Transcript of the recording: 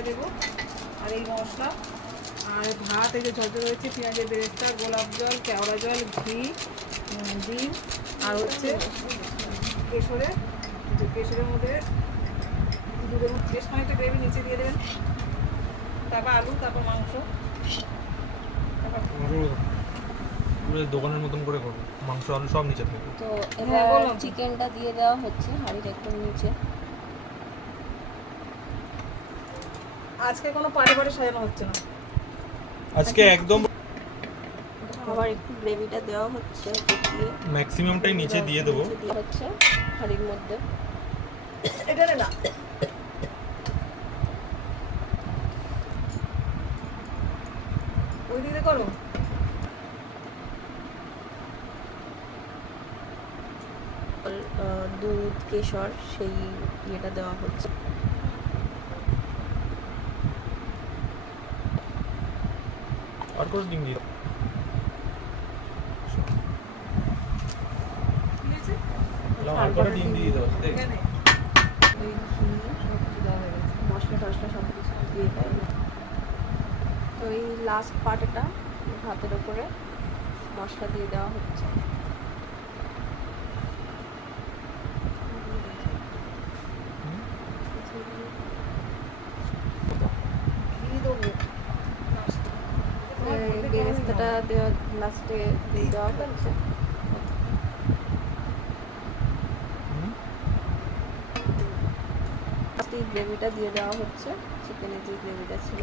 এটা দেবো, আর এই মশলা, আর ভাত এই যে ঝরঝর রয়েছে, পেঁয়াজের বেরেস্তা, গোলাপ জল, কেওড়া জল, ঘি, ডিম, আর হচ্ছে কেশরের মধ্যে দুধের মধ্যে বেশ খানিকটা গ্রেভি নিচে দিয়ে দেবেন, তারপর আলু, তারপর মাংস, তারপর পুরো দোকানের মতন করে করবো, মাংস আলু সব নিচে থাকবে। তো হ্যাঁ, এবার বললাম তো। চিকেনটা দিয়ে দেওয়া হচ্ছে হাঁড়ির একদম নিচে। আজকে কোনো পাড়ে পাড়ে সাজানো হচ্ছে না, আজকে একদম আবার একটু গ্রেভিটা দেওয়া হচ্ছে দিয়ে ম্যাক্সিমামটাই নিচে দিয়ে দেবো। নিচে দেওয়া হচ্ছে হাঁড়ির মধ্যে। এটা না ওই দিকে করো। দুধ কেশর সেই ইয়েটা দেওয়া হচ্ছে। আর করে ডিম দিয়ে দাও। আর করে ডিম দিয়ে দাও। দেখ এখানে ওই ঘি সব কিছু দেওয়া হয়ে গেছে। মশলা টশলা সব কিছু দিয়ে দেয়। তো এই লাস্ট পার্টটা ভাতের উপরে মশলা দিয়ে দেওয়া হচ্ছে। ঘি দেবো, বেরেস্তাটা দেওয়া লাস্টে দিয়ে দেওয়া হচ্ছে। গ্রেভিটা দিয়ে দেওয়া হচ্ছে, চিকেনের যে গ্রেভিটা ছিল।